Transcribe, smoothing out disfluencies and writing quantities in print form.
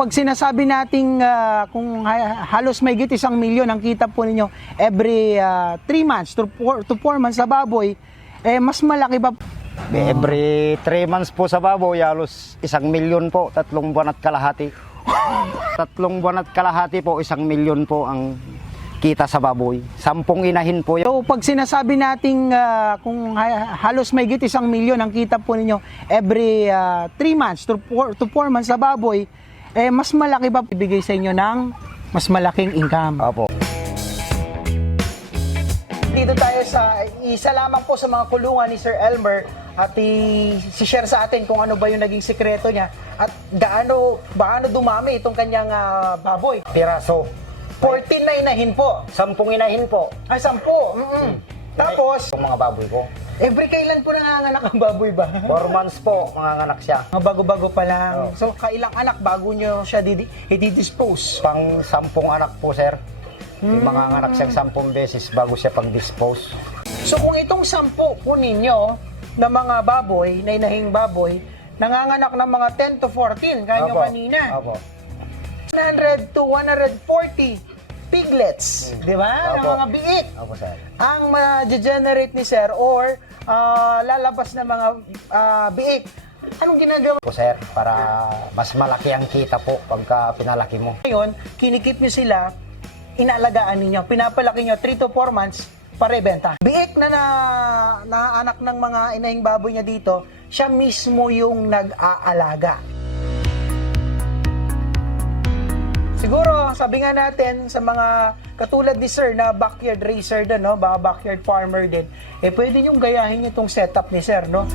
pag sinasabi nating kung halos may git 1 milyon ang kita po ninyo every 3 months to 4 months sa baboy, mas malaki ba? Every 3 months po sa baboy, halos 1 milyon po, 3 buwan at kalahati. 3 buwan at kalahati po, 1 milyon po ang kita sa baboy. 10 inahin po yan. So pag sinasabi nating kung halos may git 1 milyon ang kita po ninyo every 3 months to 4 months sa baboy, mas malaki ba ibigay sa inyo ng mas malaking income? Opo. Dito tayo sa isa lamang po sa mga kulungan ni Sir Elmer at i-share sa atin kung ano ba yung naging sekreto niya at gaano dumami itong kanyang baboy. Piraso. 14 na inahin po. 10 inahin po. Ay, 10. Tapos, Yung mga baboy ko. every kailan po nanganganak ang baboy ba? 4 months po, manganganak siya. Mga bago-bago pa lang. So, kailang anak bago nyo siya i-dispose? Pang 10 anak po, sir. Yung manganganak siyang 10 beses bago siya pang-dispose. So, kung itong 10 po ninyo na mga baboy, na inahing baboy, nanganganak ng mga 10 to 14, kaya nyo kanina. Opo. 100 to 140 piglets, di ba? Ng mga biik. Opo, sir. Ang ma-generate ni Sir or lalabas na mga biik. Anong ginagawa? Po, sir, para mas malaki ang kita po pagka pinalaki mo. Ngayon, kinikip nyo sila, inaalagaan ninyo, pinapalaki nyo 3 to 4 months para ibenta. Biik na anak ng mga inahing baboy niya dito, siya mismo yung nag-aalaga. Siguro, sabi nga natin sa mga katulad ni Sir na backyard racer din, no? Backyard farmer din, pwede niyong gayahin itong setup ni Sir, no?